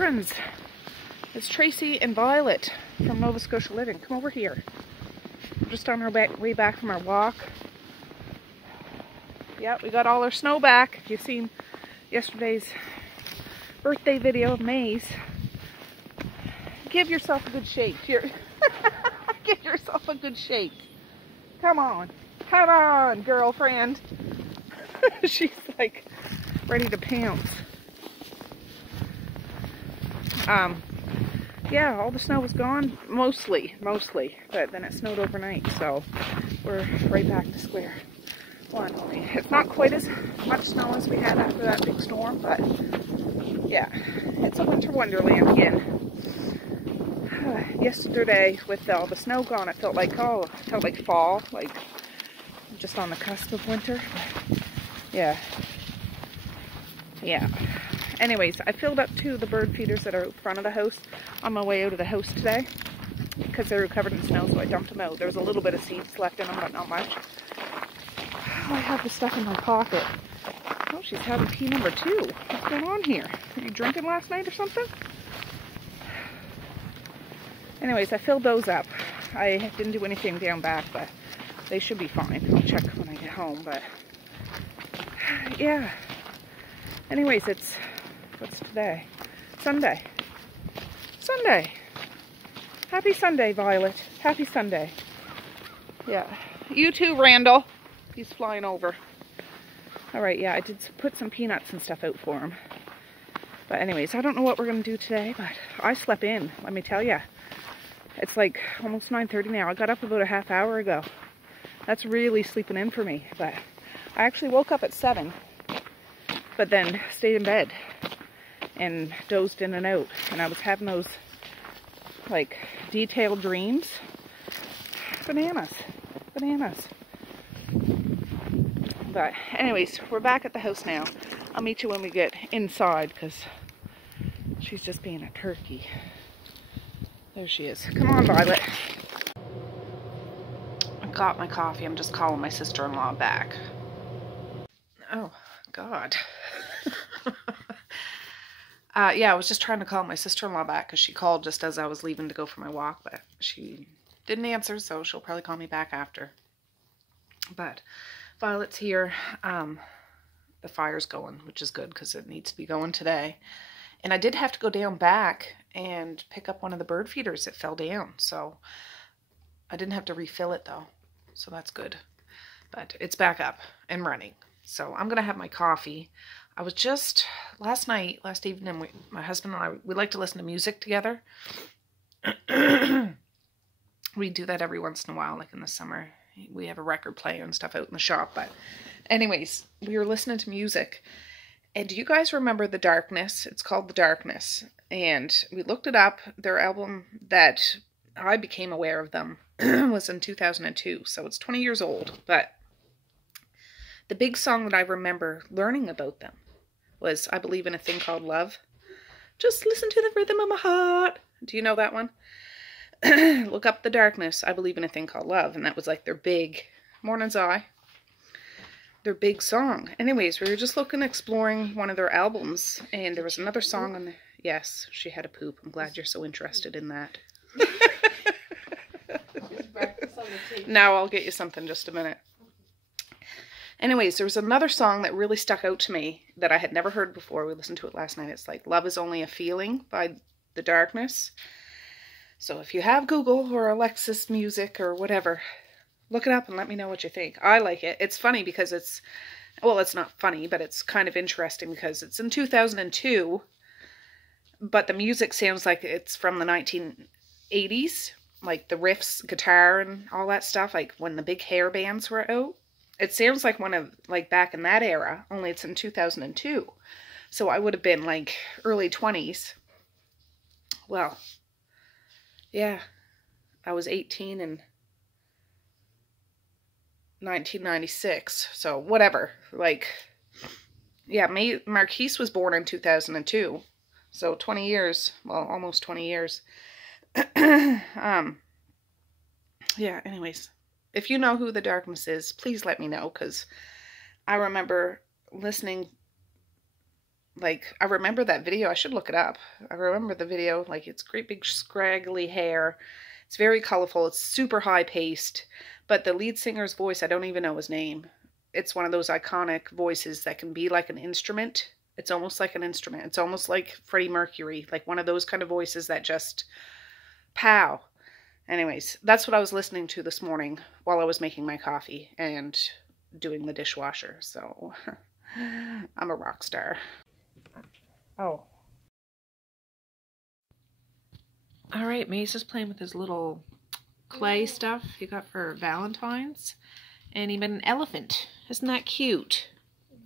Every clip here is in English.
friends. It's Tracy and Violet from Nova Scotia Living. Come over here. We're just on our way back from our walk. Yeah, we got all our snow back. You've seen yesterday's birthday video of May's. Give yourself a good shake. Here. Give yourself a good shake. Come on. Come on, girlfriend. She's like ready to pounce. Yeah, all the snow was gone, mostly, but then it snowed overnight, so we're right back to square one. It's not quite as much snow as we had after that big storm, but yeah, it's a winter wonderland again. Yesterday, with all the snow gone, it felt like fall, like just on the cusp of winter. Yeah. Anyways, I filled up 2 of the bird feeders that are out front of the house on my way out of the house today because they were covered in snow, so I dumped them out. There was a little bit of seeds left in them, but not much. Oh, I have the stuff in my pocket. Oh, she's having pee number 2. What's going on here? Were you drinking last night or something? Anyways, I filled those up. I didn't do anything down back, but they should be fine. I'll check when I get home, but yeah. Anyways, what's today? Sunday. Happy Sunday, Violet. Happy Sunday. Yeah. You too, Randall. He's flying over. Alright, yeah, I did put some peanuts and stuff out for him. But anyways, I don't know what we're going to do today, but I slept in, let me tell you. It's like almost 9:30 now. I got up about a half hour ago. That's really sleeping in for me. But I actually woke up at 7. But then stayed in bed and dozed in and out. And I was having those, like, detailed dreams. Bananas. But anyways, we're back at the house now. I'll meet you when we get inside because she's just being a turkey. There she is. Come on, Violet. I got my coffee. I'm just calling my sister-in-law back. Oh, God. Yeah, I was just trying to call my sister-in-law back because she called just as I was leaving to go for my walk, but she didn't answer, so she'll probably call me back after. But Violet's here. The fire's going, which is good because it needs to be going today. And I did have to go down back and pick up one of the bird feeders that fell down, so I didn't have to refill it though, so that's good. But it's back up and running. So I'm going to have my coffee. I was just, last evening, my husband and I, we like to listen to music together. We do that every once in a while, like in the summer. We have a record player and stuff out in the shop. But anyways, we were listening to music. And do you guys remember The Darkness? It's called The Darkness. And we looked it up. Their album that I became aware of them was in 2002. So it's 20 years old. But the big song that I remember learning about them was I Believe in a Thing Called Love. Just listen to the rhythm of my heart. Do you know that one? Look up The Darkness, I Believe in a Thing Called Love. And that was like their big, Morning's Eye, their big song. Anyways, we were just exploring one of their albums. And there was another song on the... Yes, she had a poop. I'm glad you're so interested in that. Now I'll get you something in just a minute. Anyways, there was another song that really stuck out to me that I had never heard before. We listened to it last night. It's like Love Is Only a Feeling by The Darkness. So if you have Google or Alexis Music or whatever, look it up and let me know what you think. I like it. It's funny because it's, well, it's not funny, but it's kind of interesting because it's in 2002, but the music sounds like it's from the 1980s, like the riffs, guitar and all that stuff, like when the big hair bands were out. It sounds like one of, like, back in that era, only it's in 2002. So I would have been, like, early 20s. Well, yeah, I was 18 in 1996, so whatever. Like, yeah, Marquise was born in 2002, so 20 years, well, almost 20 years. Yeah, anyways. If you know who The Darkness is, please let me know, because I remember listening like, I remember that video. I should look it up. I remember the video. Like, it's great big scraggly hair. It's very colorful. It's super high paced. But the lead singer's voice, I don't even know his name. It's one of those iconic voices that can be like an instrument. It's almost like an instrument. It's almost like Freddie Mercury. Like one of those kind of voices that just, pow. Anyways, that's what I was listening to this morning while I was making my coffee and doing the dishwasher. So, I'm a rock star. Oh. All right, Mace is playing with his little clay stuff he got for Valentine's. And he made an elephant. Isn't that cute?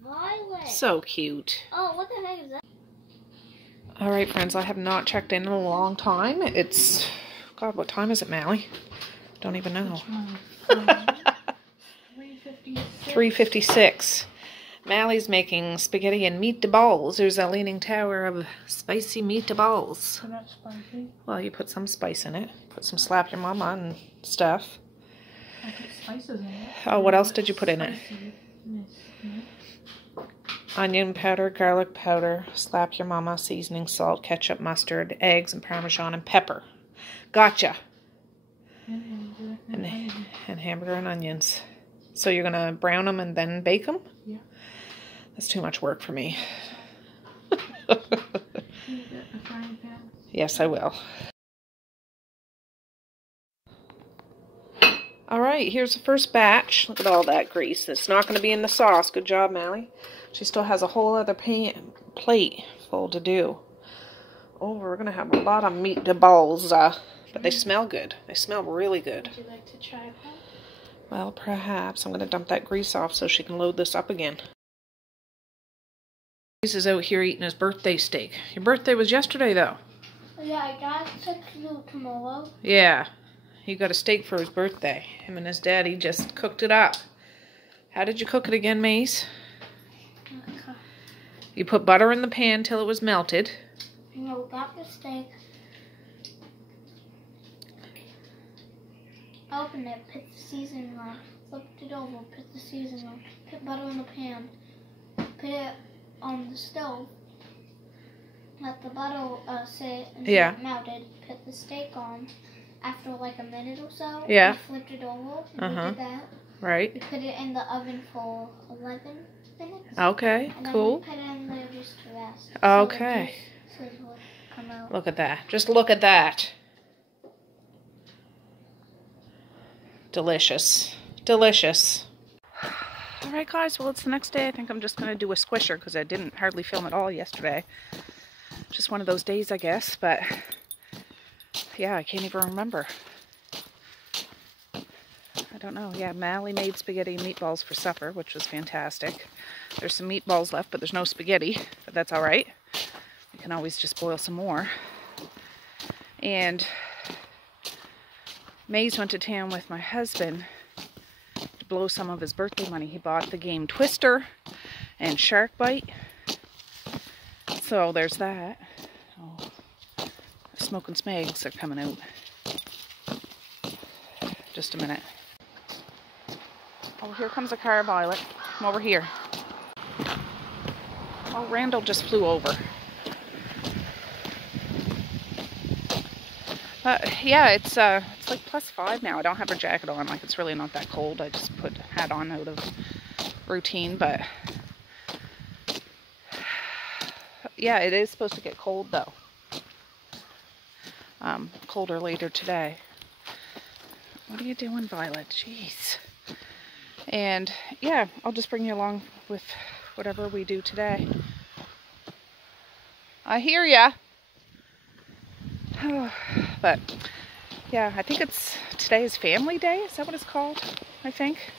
Violet. So cute. Oh, what the heck is that? All right, friends, I have not checked in a long time. It's, God, what time is it, Mally? Don't even know. 3:56. Mally's making spaghetti and meatballs. There's a leaning tower of spicy meatballs. They're not spicy. Well, you put some spice in it. Put some slap your mama and stuff. I put spices in it. Oh, what else did you put in it? Onion powder, garlic powder, slap your mama, seasoning, salt, ketchup, mustard, eggs, and Parmesan, and pepper. Gotcha. And hamburger and onions. So you're going to brown them and then bake them? Yeah. That's too much work for me. Can you get a frying pan? Yes, I will. All right, here's the first batch. Look at all that grease. It's not going to be in the sauce. Good job, Mally. She still has a whole other plate full to do. Oh, we're going to have a lot of meatballs, but they smell good. They smell really good. Would you like to try that? Well, perhaps. I'm going to dump that grease off so she can load this up again. Grease is out here eating his birthday steak. Your birthday was yesterday, though. Yeah, I got to do tomorrow. Yeah. He got a steak for his birthday. Him and his daddy just cooked it up. How did you cook it again, Mace? Okay. You put butter in the pan till it was melted. No, got the steak. Open it, put the seasoning on, flipped it over, put the seasoning on, put butter in the pan, put it on the stove, let the butter sit until it melted, put the steak on. After like a minute or so, we flipped it over, and we did that. Right. We put it in the oven for 11 minutes. Okay, and cool. Then we put it in there just to rest. Okay. So the juice would come out. Look at that. Just look at that. Delicious. Delicious. All right, guys. Well, it's the next day. I think I'm just going to do a squisher because I didn't hardly film at all yesterday. Just one of those days, I guess. But, yeah, I can't even remember. I don't know. Yeah, Mally made spaghetti and meatballs for supper, which was fantastic. There's some meatballs left, but there's no spaghetti. But that's all right. We can always just boil some more. And Maze went to town with my husband to blow some of his birthday money. He bought the game Twister and Shark Bite. So there's that. Oh, Smoke and Smags are coming out. Just a minute. Oh, here comes a car, Violet. Come over here. Oh, Randall just flew over. Yeah, it's like +5 now. I don't have her jacket on. Like, it's really not that cold. I just put a hat on out of routine, but yeah, it is supposed to get cold though. Colder later today. What are you doing, Violet? Jeez. And yeah, I'll just bring you along with whatever we do today. I hear ya. But yeah, I think today is family day. Is that what it's called? I think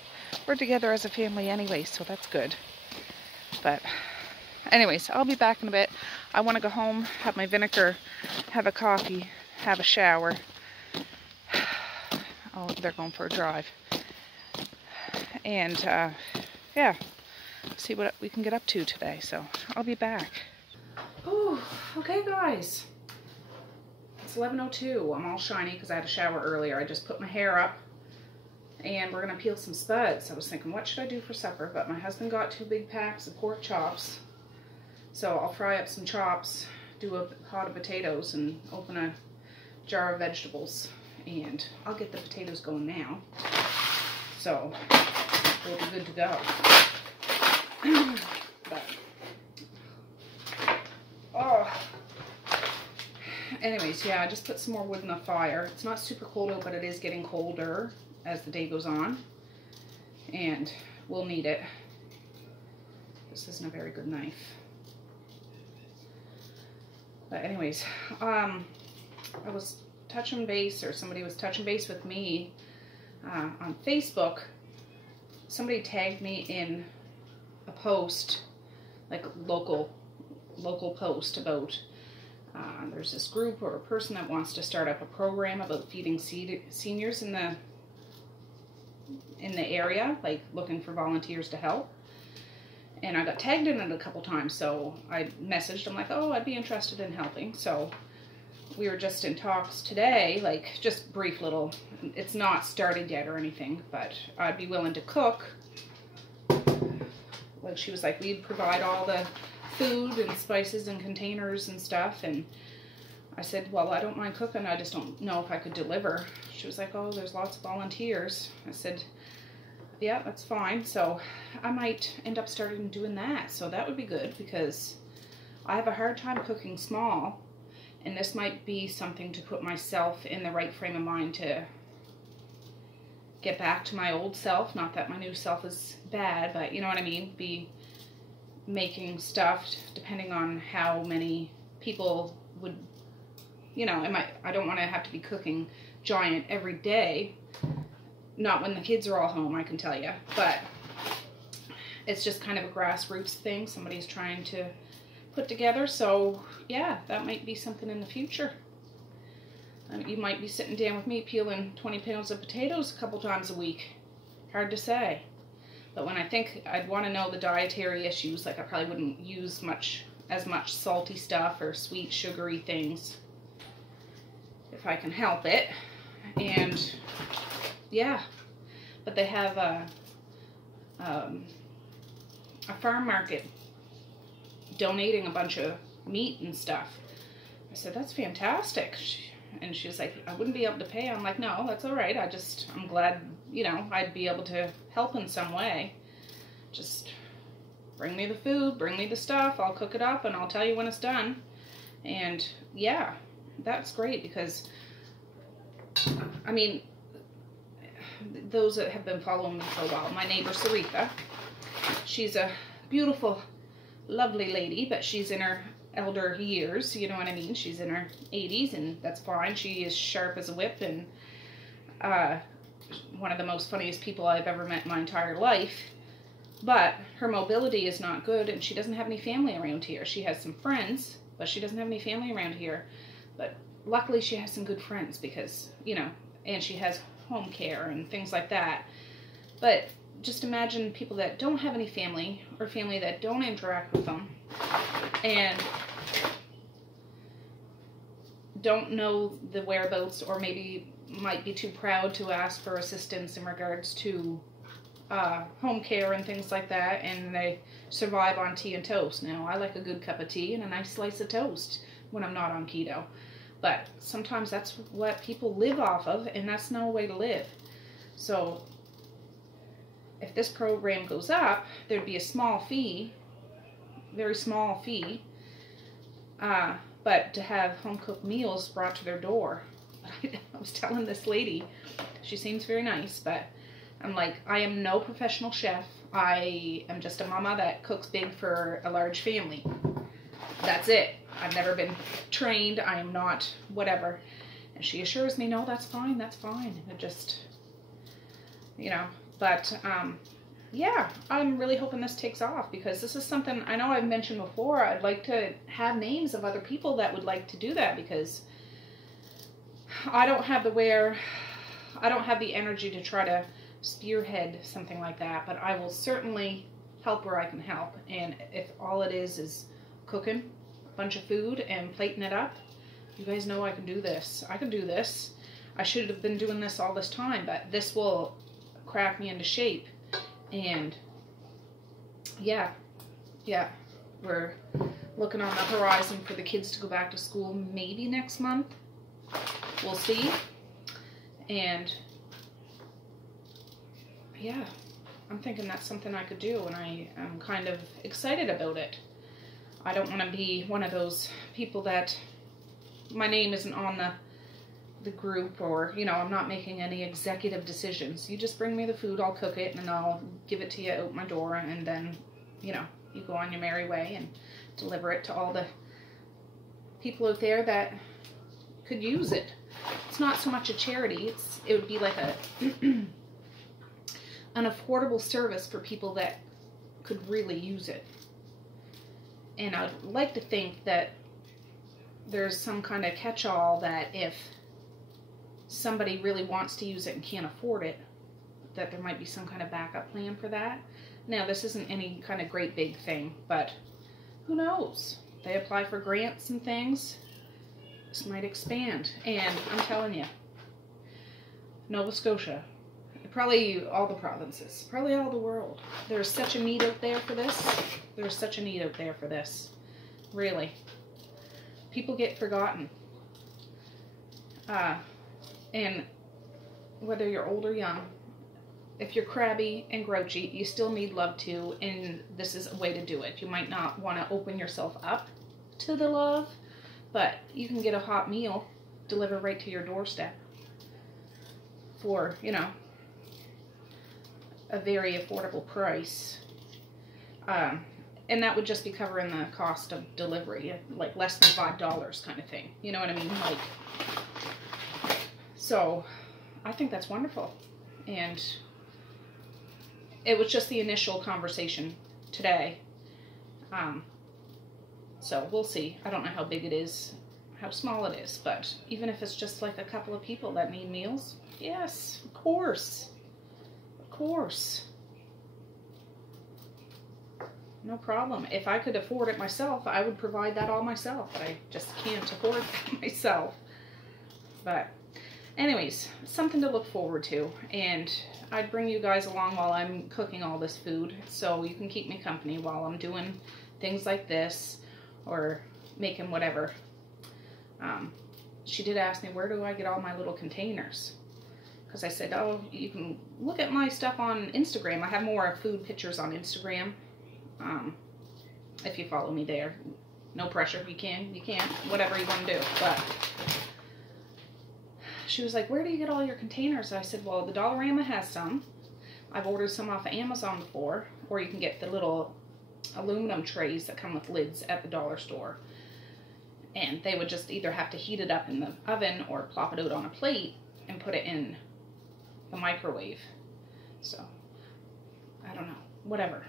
we're together as a family anyway, so that's good. But anyways, I'll be back in a bit. I want to go home, have my vinegar, have a coffee, have a shower. Oh, they're going for a drive. And yeah, see what we can get up to today. So I'll be back. Oh, okay, guys. It's 11:02. I'm all shiny because I had a shower earlier. I just put my hair up and we're going to peel some spuds. I was thinking, what should I do for supper? But my husband got 2 big packs of pork chops. So I'll fry up some chops, do a pot of potatoes, and open a jar of vegetables. And I'll get the potatoes going now. So we'll be good to go. But, oh. Anyways, yeah, I just put some more wood in the fire. It's not super cold out, but it is getting colder as the day goes on. And we'll need it. This isn't a very good knife. But anyways, I was touching base, or somebody was touching base with me on Facebook. Somebody tagged me in a post, like a local post about there's this group or a person that wants to start up a program about feeding seniors in the area, like looking for volunteers to help. And I got tagged in it a couple times, so I messaged. I'm like, oh, I'd be interested in helping. So we were just in talks today, like just brief little, it's not started yet or anything, but I'd be willing to cook. Like she was like, we'd provide all the food and spices and containers and stuff. And I said, well, I don't mind cooking, I just don't know if I could deliver. She was like, oh, there's lots of volunteers. I said, yeah, that's fine. So I might end up starting doing that. So that would be good, because I have a hard time cooking small, and this might be something to put myself in the right frame of mind to get back to my old self. Not that my new self is bad, but you know what I mean? Be making stuff depending on how many people would, you know, I don't want to have to be cooking giant every day. Not when the kids are all home, I can tell you. But it's just kind of a grassroots thing somebody's trying to put together. So yeah, that might be something in the future. You might be sitting down with me peeling 20 pounds of potatoes a couple times a week. Hard to say. But when I think I'd want to know the dietary issues, like I probably wouldn't use as much salty stuff or sweet, sugary things if I can help it. And yeah, but they have a farm market donating a bunch of meat and stuff. I said, that's fantastic. And she was like, I wouldn't be able to pay. I'm like, no, that's all right. I'm glad, you know, I'd be able to help in some way. Just bring me the food, bring me the stuff. I'll cook it up and I'll tell you when it's done. And yeah, that's great, because I mean, those that have been following me for a while, my neighbor Sarita, she's a beautiful, lovely lady, but she's in her elder years, you know what I mean? She's in her 80s, and that's fine. She is sharp as a whip, and one of the most funniest people I've ever met in my entire life. But her mobility is not good, and she doesn't have any family around here. She has some friends, but she doesn't have any family around here. But luckily she has some good friends, because, you know, and she has home care and things like that. But just imagine people that don't have any family, or family that don't interact with them, and don't know the whereabouts, or maybe might be too proud to ask for assistance in regards to home care and things like that, and they survive on tea and toast. Now, I like a good cup of tea and a nice slice of toast when I'm not on keto, but sometimes that's what people live off of, and that's no way to live. So if this program goes up, there'd be a small fee, very small fee, but to have home-cooked meals brought to their door. I was telling this lady, she seems very nice, but I'm like, I am no professional chef. I am just a mama that cooks big for a large family. That's it. I've never been trained. I am not whatever. And she assures me, no, that's fine. That's fine. It just, you know, but yeah, I'm really hoping this takes off, because this is something I know I've mentioned before. I'd like to have names of other people that would like to do that, because I don't have the energy to try to spearhead something like that, but I will certainly help where I can help. And if all it is cooking a bunch of food and plating it up, you guys know I can do this. I can do this. I should have been doing this all this time, but this will crack me into shape. And yeah, we're looking on the horizon for the kids to go back to school maybe next month. We'll see. And yeah, I'm thinking that's something I could do, and I am kind of excited about it. I don't want to be one of those people that my name isn't on the group, or, you know, I'm not making any executive decisions. You just bring me the food, I'll cook it, and I'll give it to you out my door, and then, you know, you go on your merry way and deliver it to all the people out there that could use it. It's not so much a charity, it would be like a an affordable service for people that could really use it. And I'd like to think that there's some kind of catch-all that if somebody really wants to use it and can't afford it, that there might be some kind of backup plan for that. Now, this isn't any kind of great big thing, but who knows? They apply for grants and things. This might expand. And I'm telling you, Nova Scotia, probably all the provinces, probably all the world, there's such a need out there for this. There's such a need out there for this. Really. People get forgotten. And whether you're old or young, if you're crabby and grouchy, you still need love too, and this is a way to do it. You might not want to open yourself up to the love, but you can get a hot meal delivered right to your doorstep for, you know, a very affordable price. And that would just be covering the cost of delivery, like less than $5 kind of thing. You know what I mean? Like, so I think that's wonderful. And it was just the initial conversation today. So we'll see. I don't know how big it is, how small it is, but even if it's just like a couple of people that need meals, yes, of course. Of course. No problem. If I could afford it myself, I would provide that all myself, but I just can't afford it myself. But anyways, something to look forward to, and I'd bring you guys along while I'm cooking all this food, so you can keep me company while I'm doing things like this, or making whatever. She did ask me, where do I get all my little containers? Because I said, oh, you can look at my stuff on Instagram. I have more food pictures on Instagram. If you follow me there, no pressure. You can, whatever you want to do. But she was like, where do you get all your containers? I said, well, the Dollarama has some. I've ordered some off of Amazon before, or you can get the little aluminum trays that come with lids at the dollar store. And they would just either have to heat it up in the oven or plop it out on a plate and put it in the microwave. So, I don't know. Whatever.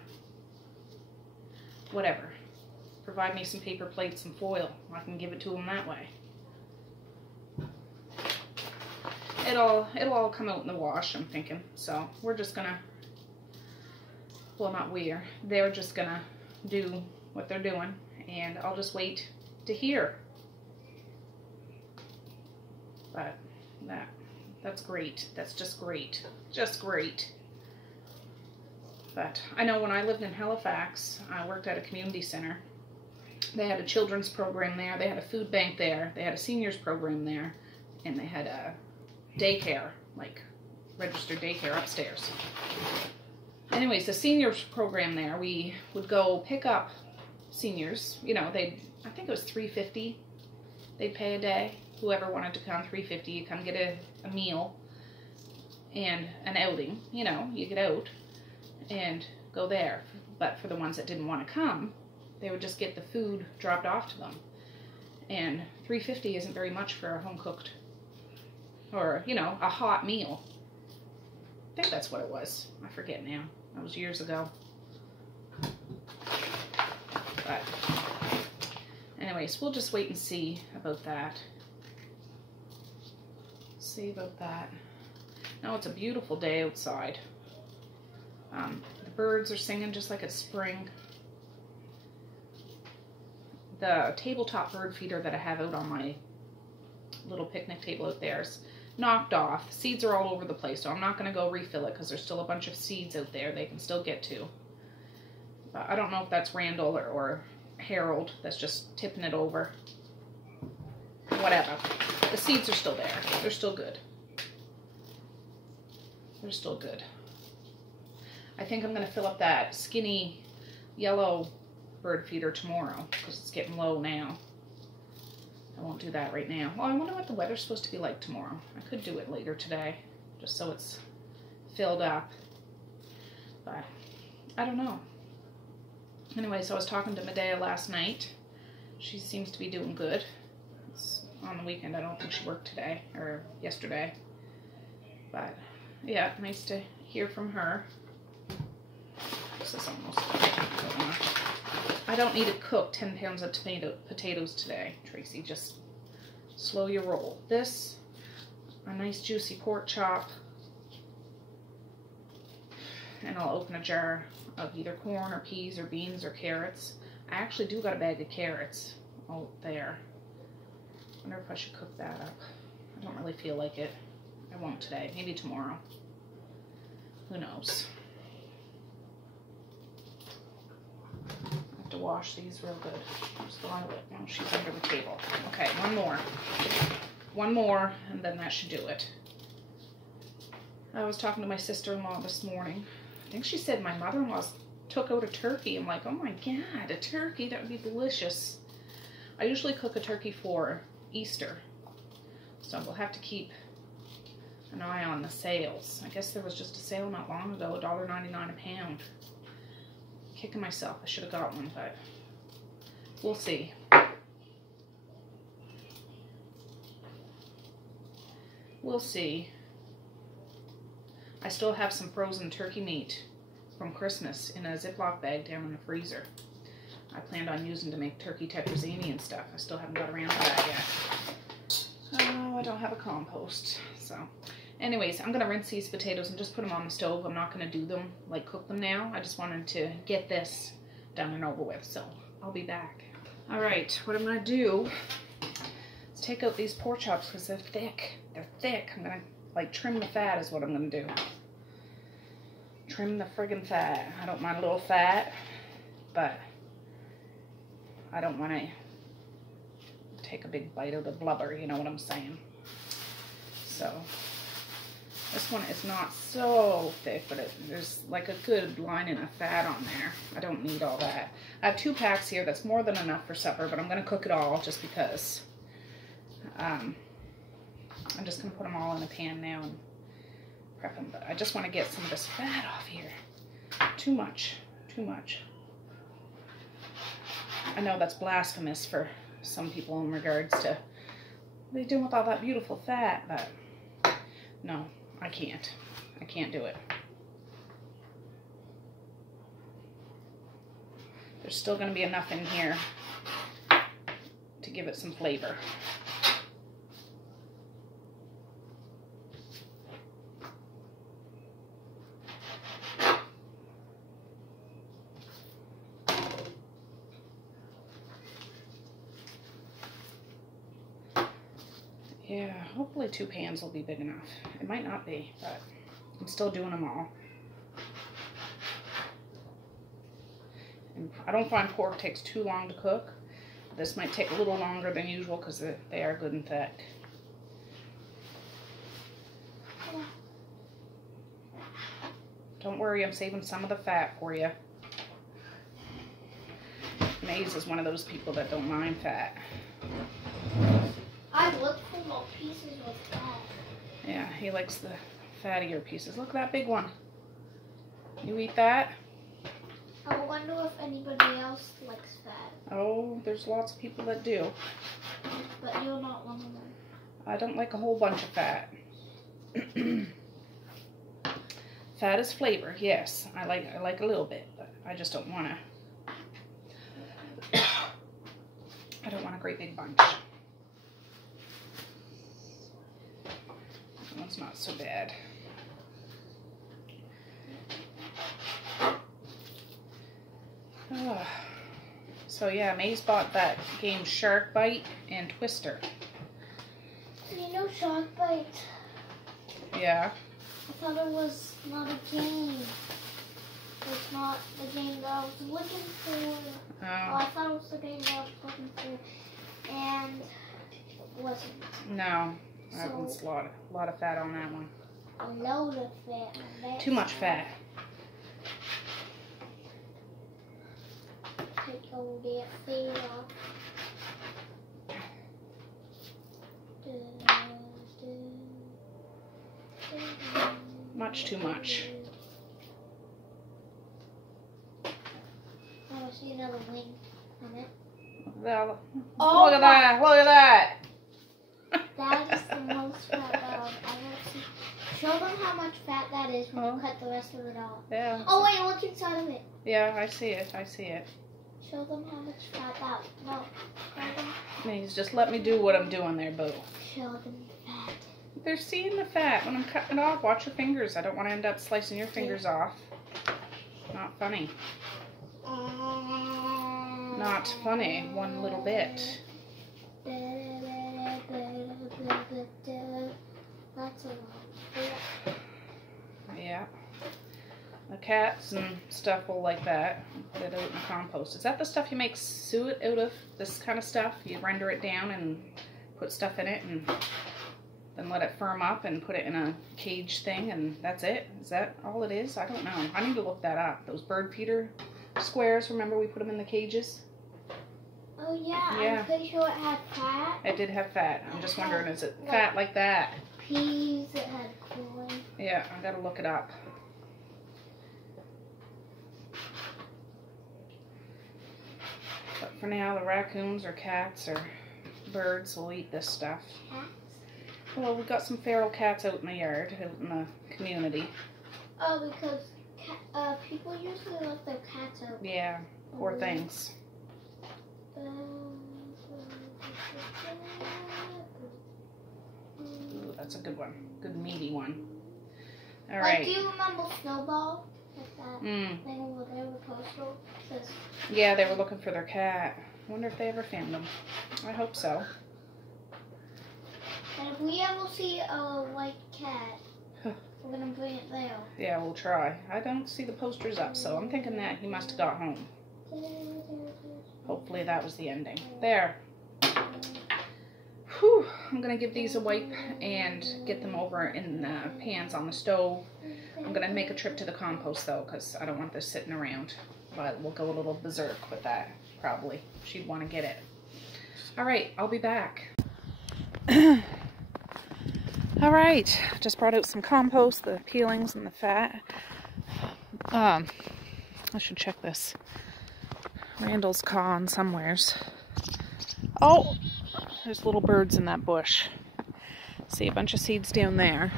Provide me some paper plates and foil. I can give it to them that way. It'll all come out in the wash, I'm thinking. So we're just gonna, well, not we're, they're just gonna do what they're doing, and I'll just wait to hear. But that's great. That's just great. Just great. But I know when I lived in Halifax, I worked at a community center. They had a children's program there. They had a food bank there. They had a seniors program there. And they had a daycare, like registered daycare upstairs. Anyways, the seniors program there, we would go pick up seniors. You know, I think it was $3.50 they'd pay a day. Whoever wanted to come, $3.50, you come get a meal and an outing. You know, you get out and go there. But for the ones that didn't want to come, they would just get the food dropped off to them. And $3.50 isn't very much for a home-cooked, or, you know, a hot meal. I think that's what it was. I forget now. That was years ago. But anyways, we'll just wait and see about that. Now it's a beautiful day outside. The birds are singing just like it's spring. The tabletop bird feeder that I have out on my little picnic table out there is knocked off. Seeds are all over the place, so I'm not going to go refill it because there's still a bunch of seeds out there they can still get to. But I don't know if that's Randall or Harold that's just tipping it over. Whatever. The seeds are still there. They're still good. They're still good. I think I'm going to fill up that skinny yellow bird feeder tomorrow because it's getting low now. I won't do that right now. Well, I wonder what the weather's supposed to be like tomorrow. I could do it later today just so it's filled up. But I don't know. Anyway, so I was talking to Medea last night. She seems to be doing good. It's on the weekend. I don't think she worked today or yesterday. But yeah, nice to hear from her. This is almost done. I don't need to cook 10 pounds of potatoes today, Tracy. Just slow your roll. This, a nice juicy pork chop. And I'll open a jar of either corn or peas or beans or carrots. I actually do got a bag of carrots out there. I wonder if I should cook that up. I don't really feel like it. I won't today. Maybe tomorrow. Who knows? I have to wash these real good. There's Violet. No, she's under the table. Okay, one more. One more, and then that should do it. I was talking to my sister-in-law this morning. I think she said my mother-in-law took out a turkey. I'm like, oh my God, a turkey? That would be delicious. I usually cook a turkey for Easter. So we'll have to keep an eye on the sales. I guess there was just a sale not long ago, $1.99 a pound. Kicking myself. I should have got one, but we'll see. We'll see. I still have some frozen turkey meat from Christmas in a Ziploc bag down in the freezer. I planned on using to make turkey tetrazzini and stuff. I still haven't got around to that yet. Oh, I don't have a compost. So, anyways, I'm going to rinse these potatoes and just put them on the stove. I'm not going to do them, like cook them now. I just wanted to get this done and over with. So, I'll be back. All right, what I'm going to do is take out these pork chops because they're thick. They're thick. I'm going to like trim the fat is what I'm going to do. Trim the friggin' fat. I don't mind a little fat, but I don't want to take a big bite of the blubber, you know what I'm saying? So, this one is not so thick, but there's like a good lining of fat on there. I don't need all that. I have 2 packs here. That's more than enough for supper, but I'm going to cook it all just because. I'm just going to put them all in a pan now and prep them. But I just want to get some of this fat off here. Too much. Too much. I know that's blasphemous for some people in regards to what they do with all that beautiful fat, but no, I can't. I can't do it. There's still going to be enough in here to give it some flavor. Yeah, hopefully 2 pans will be big enough. It might not be, but I'm still doing them all. And I don't find pork takes too long to cook. This might take a little longer than usual because they are good and thick. Don't worry, I'm saving some of the fat for you. Maze is one of those people that don't mind fat. I look for more pieces with fat. Yeah, he likes the fattier pieces. Look at that big one. You eat that? I wonder if anybody else likes fat. Oh, there's lots of people that do. But you're not one of them. I don't like a whole bunch of fat. Fat is flavor, yes. I like a little bit, but I just don't want to. I don't want a great big bunch. That one's not so bad. Oh. So yeah, Maze bought that game Shark Bite and Twister. You know Shark Bite? Yeah. I thought it was not a game. It's not the game that I was looking for. Oh. I thought it was the game I was looking for, and it wasn't. No, that one's a lot of fat on that one. A load of fat. Too much fat. Take all that fat off. Much too much. I see another wing on it. Well, look at that! Look at that! That is the most fat dog I've ever seen. Show them how much fat that is when you cut the rest of it off. Yeah. Oh wait, look inside of it. Yeah, I see it. I see it. Show them how much fat that. No. Please, just let me do what I'm doing there, boo. Show them the fat. They're seeing the fat when I'm cutting it off. Watch your fingers. I don't want to end up slicing your fingers off. Not funny. Not funny, one little bit. That's a lot. Yeah. The cats and stuff will like that. Put it out in the compost. Is that the stuff you make suet out of? This kind of stuff? You render it down and put stuff in it and then let it firm up and put it in a cage thing and that's it? Is that all it is? I don't know. I need to look that up. Those bird feeder squares, remember we put them in the cages? Oh yeah, I'm pretty sure it had fat. It did have fat. I'm just wondering, is it fat like that? Peas, it had corn. Yeah, I gotta look it up. But for now, the raccoons or cats or birds will eat this stuff. Cats? Well, we've got some feral cats out in the yard, out in the community. Oh, because people usually let their cats out. Yeah, poor things. Ooh, that's a good one. Good meaty one. All right. Do you remember Snowball? Like that thing over there with Postal? Yeah, they were looking for their cat. I wonder if they ever found them. I hope so. And if we ever see a white cat, we're going to bring it there. Yeah, we'll try. I don't see the posters up, so I'm thinking that he must have got home. Hopefully that was the ending. There. Whew. I'm going to give these a wipe and get them over in the pans on the stove. I'm going to make a trip to the compost though, because I don't want this sitting around. But we'll go a little berserk with that, probably. She'd want to get it. Alright, I'll be back. Alright, just brought out some compost, the peelings and the fat. I should check this. Randall's cawing somewheres. Oh, there's little birds in that bush. See a bunch of seeds down there.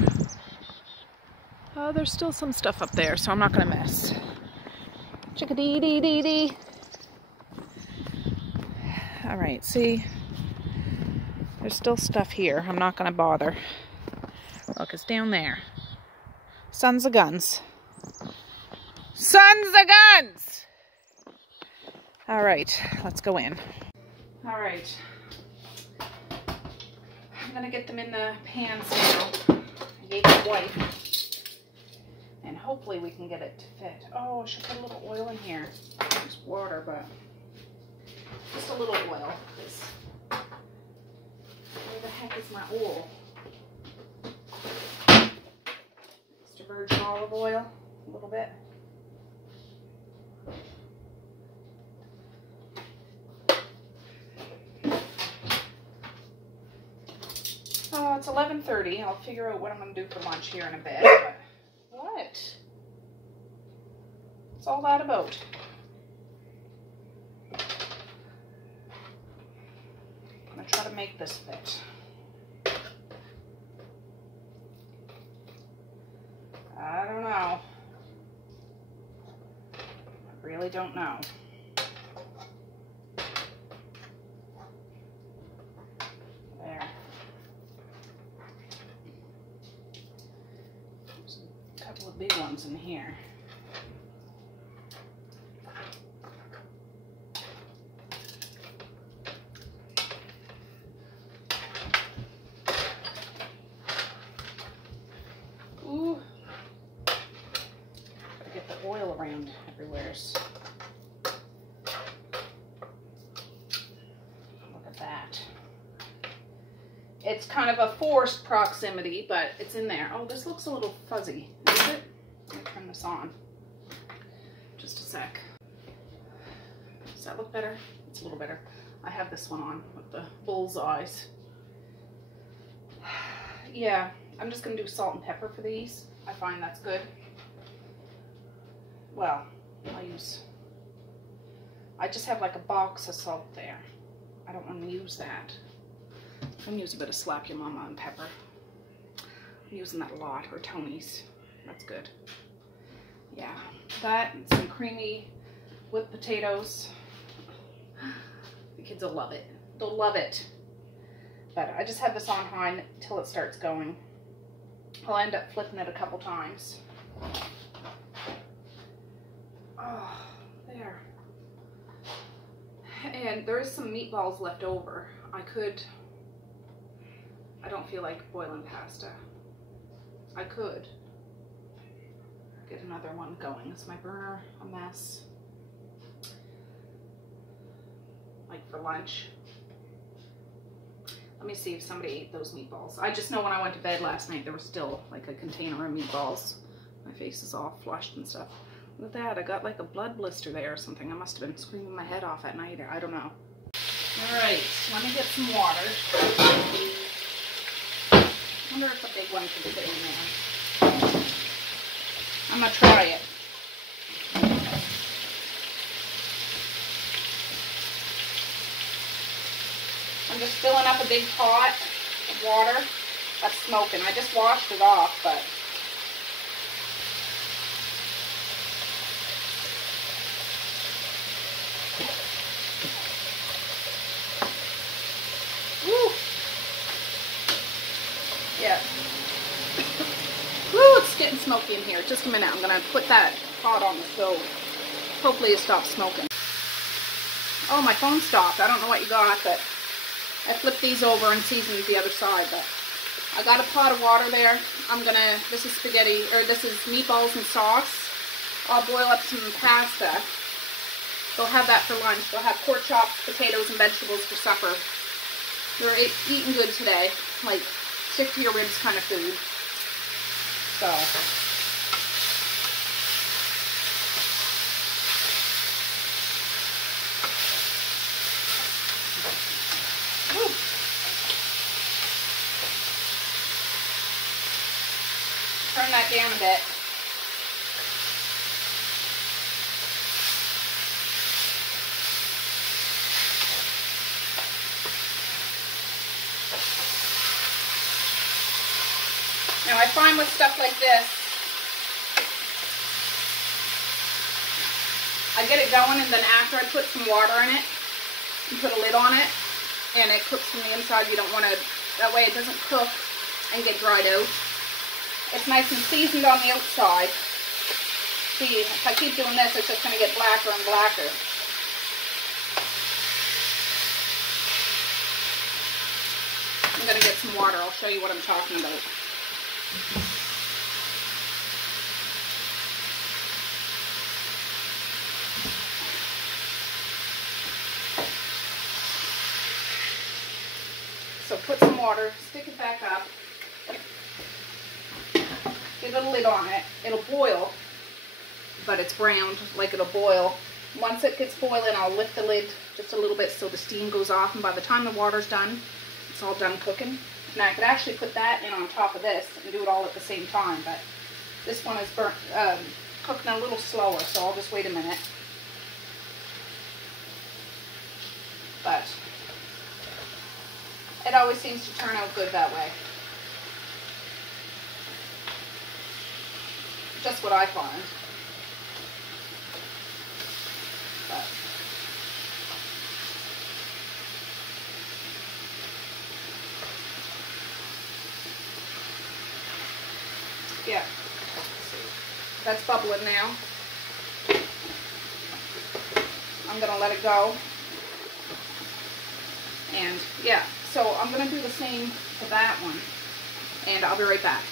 There's still some stuff up there, so I'm not gonna mess. Chickadee-dee-dee-dee. All right, see, there's still stuff here. I'm not gonna bother. Look, it's down there. Sons of guns. Sons of guns! All right, let's go in. All right. I'm gonna get them in the pans now. I gave it a wipe. And hopefully we can get it to fit. Oh, I should put a little oil in here. Just water, but just a little oil. Where the heck is my oil? Just a virgin olive oil, a little bit. Oh, it's 11:30. I'll figure out what I'm going to do for lunch here in a bit. But what? What's all that about? I'm going to try to make this fit. I don't know. I really don't know. There. There's a couple of big ones in here. Ooh. Gotta get the oil around everywhere. It's kind of a forced proximity, but it's in there. Oh, this looks a little fuzzy, is it? Let me turn this on. Just a sec. Does that look better? It's a little better. I have this one on with the bullseyes. Yeah, I'm just gonna do salt and pepper for these. I find that's good. Well, I just have like a box of salt there. I don't want to use that. I'm gonna use a bit of Slap Your Mama and pepper. I'm using that a lot, or Tony's. That's good. Yeah, that and some creamy whipped potatoes. The kids will love it. They'll love it. But I just have this on high until it starts going. I'll end up flipping it a couple times. Oh, there. And there is some meatballs left over. I don't feel like boiling pasta. I could get another one going. Is my burner a mess? Like for lunch? Let me see if somebody ate those meatballs. I just know when I went to bed last night, there was still like a container of meatballs. My face is all flushed and stuff. Look at that, I got like a blood blister there or something. I must have been screaming my head off at night, I don't know. All right, let me get some water. I wonder if a big one can fit in there. I'm gonna try it. I'm just filling up a big pot of water. That's smoking. I just washed it off, but woo. Yeah. Woo, it's getting smoky in here. Just a minute. I'm gonna put that pot on the stove. Hopefully it stops smoking. Oh, my phone stopped. I don't know what you got, but I flipped these over and seasoned the other side, but I got a pot of water there. This is spaghetti, or this is meatballs and sauce. I'll boil up some pasta. They'll have that for lunch. They'll have pork chops, potatoes, and vegetables for supper. They're eating good today, like stick to your ribs kind of food. So. Turn that down a bit. Now I find with stuff like this, I get it going and then after I put some water in it and put a lid on it and it cooks from the inside. You don't want to, that way it doesn't cook and get dried out. It's nice and seasoned on the outside. See, if I keep doing this, it's just going to get blacker and blacker. I'm going to get some water. I'll show you what I'm talking about. So put some water, stick it back up. Get a lid on it. It'll boil, but it's browned, like it'll boil. Once it gets boiling, I'll lift the lid just a little bit so the steam goes off, and by the time the water's done, it's all done cooking. Now I could actually put that in on top of this and do it all at the same time, but this one is cooking a little slower, so I'll just wait a minute. But it always seems to turn out good that way. Just what I find. But yeah, that's bubbling now. I'm gonna let it go. And yeah, so I'm gonna do the same to that one, and I'll be right back.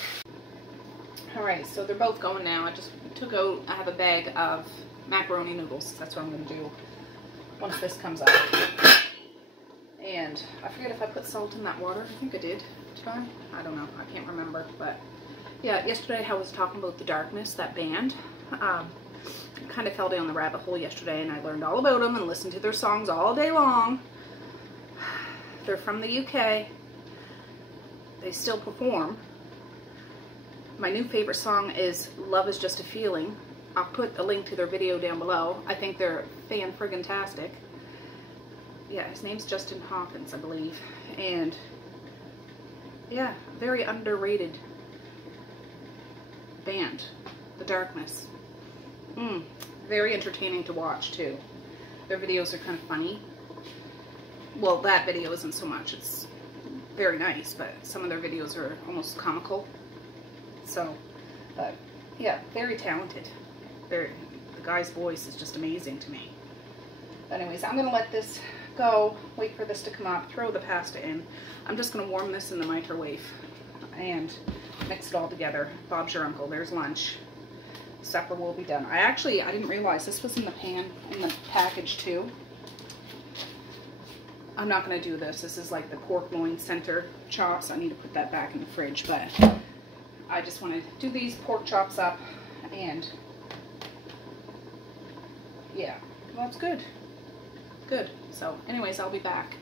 Alright, so they're both going now. I just took out, I have a bag of macaroni noodles. That's what I'm going to do once this comes out. And I forget if I put salt in that water. I think I did. Did I? I don't know. I can't remember. But yeah, yesterday I was talking about The Darkness, that band. Kind of fell down the rabbit hole yesterday, and I learned all about them and listened to their songs all day long. They're from the UK. They still perform. My new favorite song is Love Is Just a Feeling. I'll put a link to their video down below. I think they're fan-friggin-tastic. Yeah, his name's Justin Hawkins, I believe. And yeah, very underrated band, The Darkness. Very entertaining to watch too. Their videos are kind of funny. Well, that video isn't so much. It's very nice, but some of their videos are almost comical. So, but yeah, very talented. The guy's voice is just amazing to me. But anyways, I'm gonna let this go, wait for this to come up, throw the pasta in. I'm just gonna warm this in the microwave and mix it all together. Bob's your uncle, there's lunch. Supper will be done. I didn't realize this was in the pan, in the package too. I'm not gonna do this. This is like the pork loin center chops. I need to put that back in the fridge, but I just want to do these pork chops up, and yeah, well, it's good. Good. So anyways, I'll be back.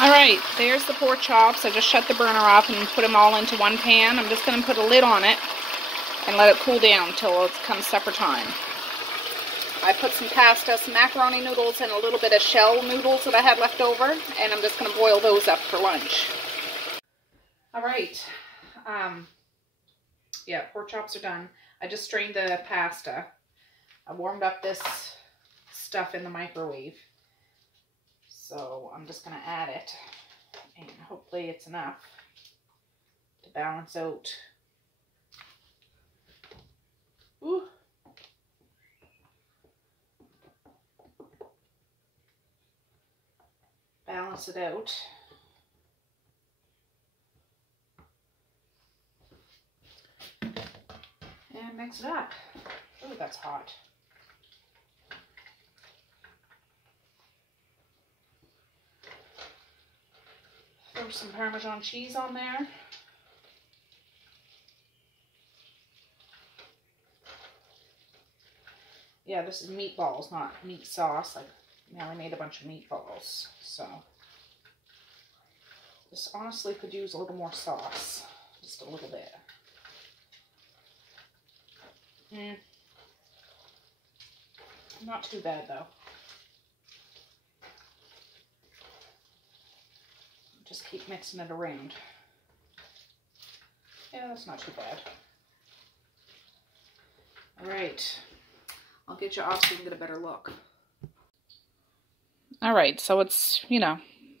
Alright, there's the pork chops. I just shut the burner off and put them all into one pan. I'm just going to put a lid on it and let it cool down until it comes supper time. I put some pasta, some macaroni noodles, and a little bit of shell noodles that I had left over, and I'm just going to boil those up for lunch. Alright, yeah, pork chops are done. I just strained the pasta. I warmed up this stuff in the microwave. So I'm just going to add it, and hopefully it's enough to balance out. Ooh. Balance it out. And mix it up. Oh, that's hot. Throw some Parmesan cheese on there. Yeah, this is meatballs, not meat sauce. I now I made a bunch of meatballs, so this honestly could use a little more sauce, just a little bit. Not too bad though. Just keep mixing it around. Yeah, that's not too bad. All right, I'll get you off so you can get a better look. All right, so it's, you know,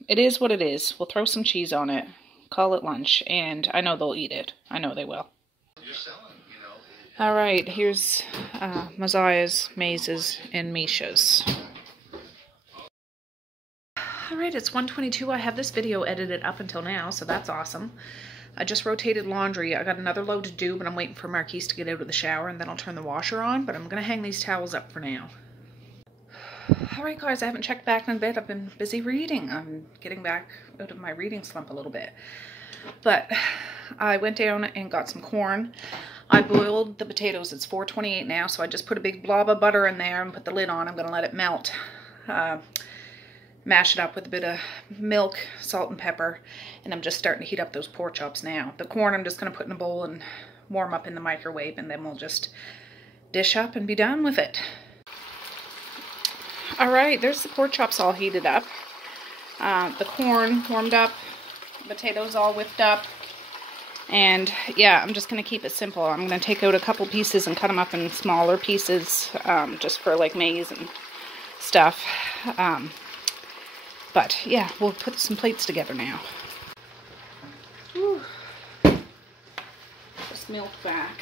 it is what it is. We'll throw some cheese on it, call it lunch, and I know they'll eat it. I know they will. All right, here's Mosiah's, Maze's, and Misha's. Alright, it's 1:22. I have this video edited up until now, so that's awesome. I just rotated laundry. I got another load to do, but I'm waiting for Marquise to get out of the shower, and then I'll turn the washer on, but I'm going to hang these towels up for now. Alright guys, I haven't checked back in a bit. I've been busy reading. I'm getting back out of my reading slump a little bit. But I went down and got some corn. I boiled the potatoes. It's 4:28 now, so I just put a big blob of butter in there and put the lid on. I'm going to let it melt. Mash it up with a bit of milk, salt, and pepper, and I'm just starting to heat up those pork chops now. The corn I'm just going to put in a bowl and warm up in the microwave, and then we'll just dish up and be done with it. Alright, there's the pork chops all heated up. The corn warmed up, potatoes all whipped up, and yeah, I'm just going to keep it simple. I'm going to take out a couple pieces and cut them up in smaller pieces, just for like maize and stuff. But yeah, we'll put some plates together now. Whew. Just milk back.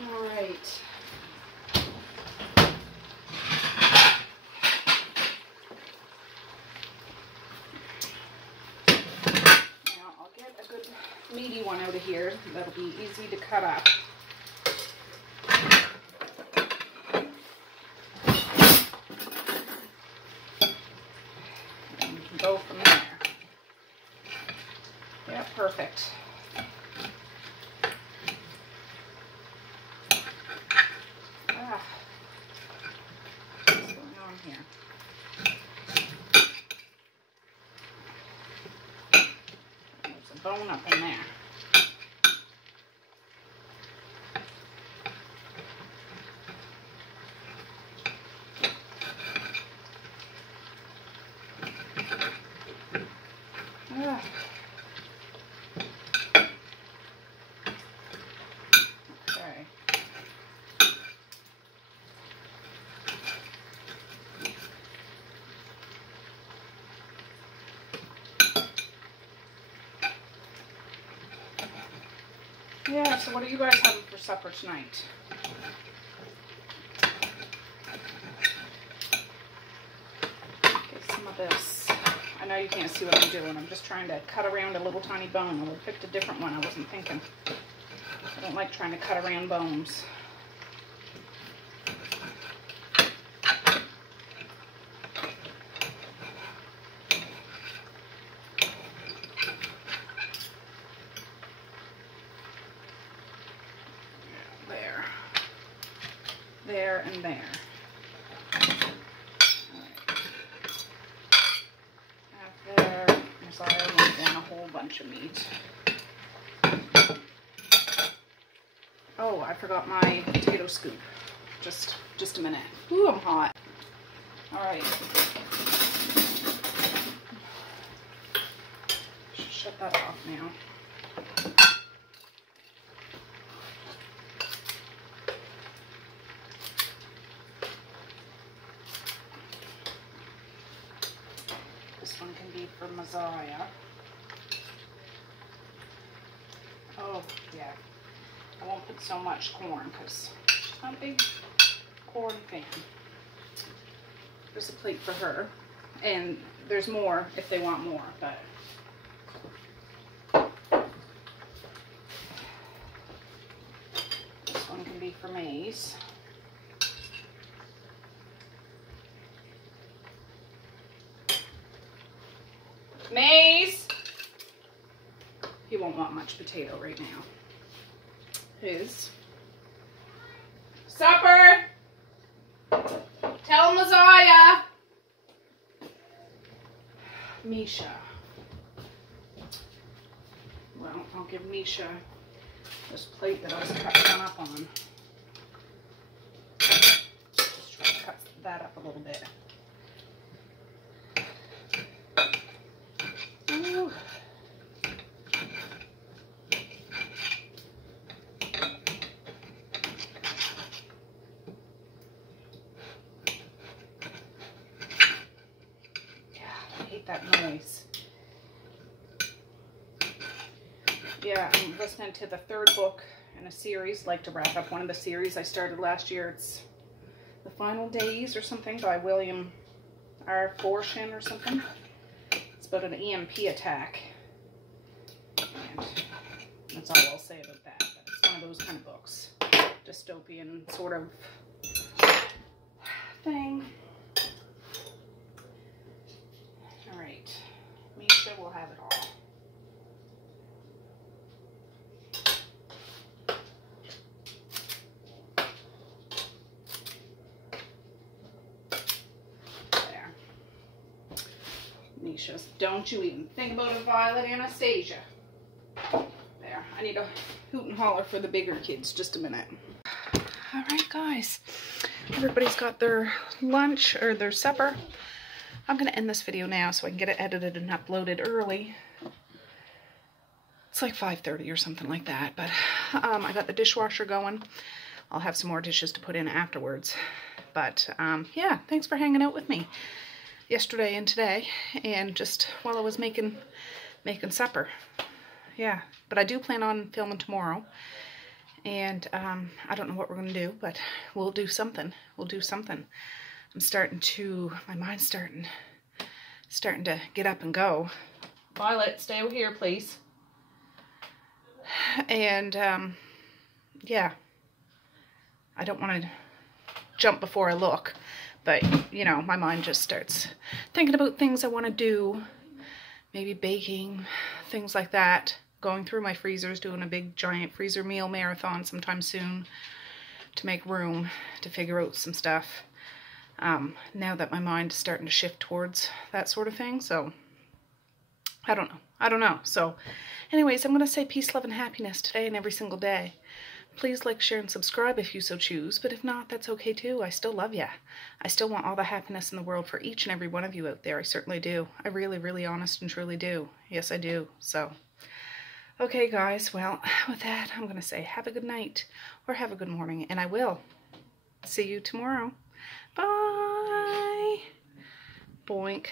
All right. Now I'll get a good meaty one out of here. That'll be easy to cut up. perfect. What's going on here? There's a bone up in there. Yeah, so what are you guys having for supper tonight? Okay, some of this. I know you can't see what I'm doing. I'm just trying to cut around a little tiny bone. I would have picked a different one. I wasn't thinking. I don't like trying to cut around bones. There and there. Right. There. Sorry, I don't want a whole bunch of meat. Oh, I forgot my potato scoop. Just a minute. Ooh, I'm hot. All right. Shut that off now. This one can be for Messiah. Oh, yeah. I won't put so much corn because she's not a big corn fan. There's a plate for her. And there's more if they want more, but this one can be for Maze. Maze! He won't want much potato right now. His supper! Tell Messiah! Misha. Well, I'll give Misha this plate that I was cutting up on. Just try to cut that up a little bit. Ooh. That noise. Yeah, I'm listening to the third book in a series. Like to wrap up one of the series I started last year. It's The Final Days or something by William R. Forshin or something. It's about an EMP attack. And that's all I'll say about that. But it's one of those kind of books. Dystopian sort of thing. Alright, Misha will have it all. There. Misha's, don't you even think about a Violet Anastasia. There, I need to hoot and holler for the bigger kids, just a minute. Alright guys, everybody's got their lunch or their supper. I'm going to end this video now so I can get it edited and uploaded early. It's like 5:30 or something like that, but I got the dishwasher going. I'll have some more dishes to put in afterwards. But yeah, thanks for hanging out with me yesterday and today, and just while I was making supper. Yeah, but I do plan on filming tomorrow, and I don't know what we're going to do, but we'll do something. We'll do something. I'm starting to, my mind's starting to get up and go. Violet, stay over here, please. And, yeah, I don't want to jump before I look, but, you know, my mind just starts thinking about things I want to do, maybe baking, things like that. going through my freezers, doing a big giant freezer meal marathon sometime soon to make room to figure out some stuff. Now that my mind is starting to shift towards that sort of thing. So I don't know. So anyways, I'm going to say peace, love, and happiness today and every single day. Please like, share, and subscribe if you so choose, but if not, that's okay too. I still love ya. I still want all the happiness in the world for each and every one of you out there. I certainly do. I really, really honest and truly do. Yes, I do. So, okay guys, well, with that, I'm going to say have a good night or have a good morning, and I will see you tomorrow. Bye! Boink.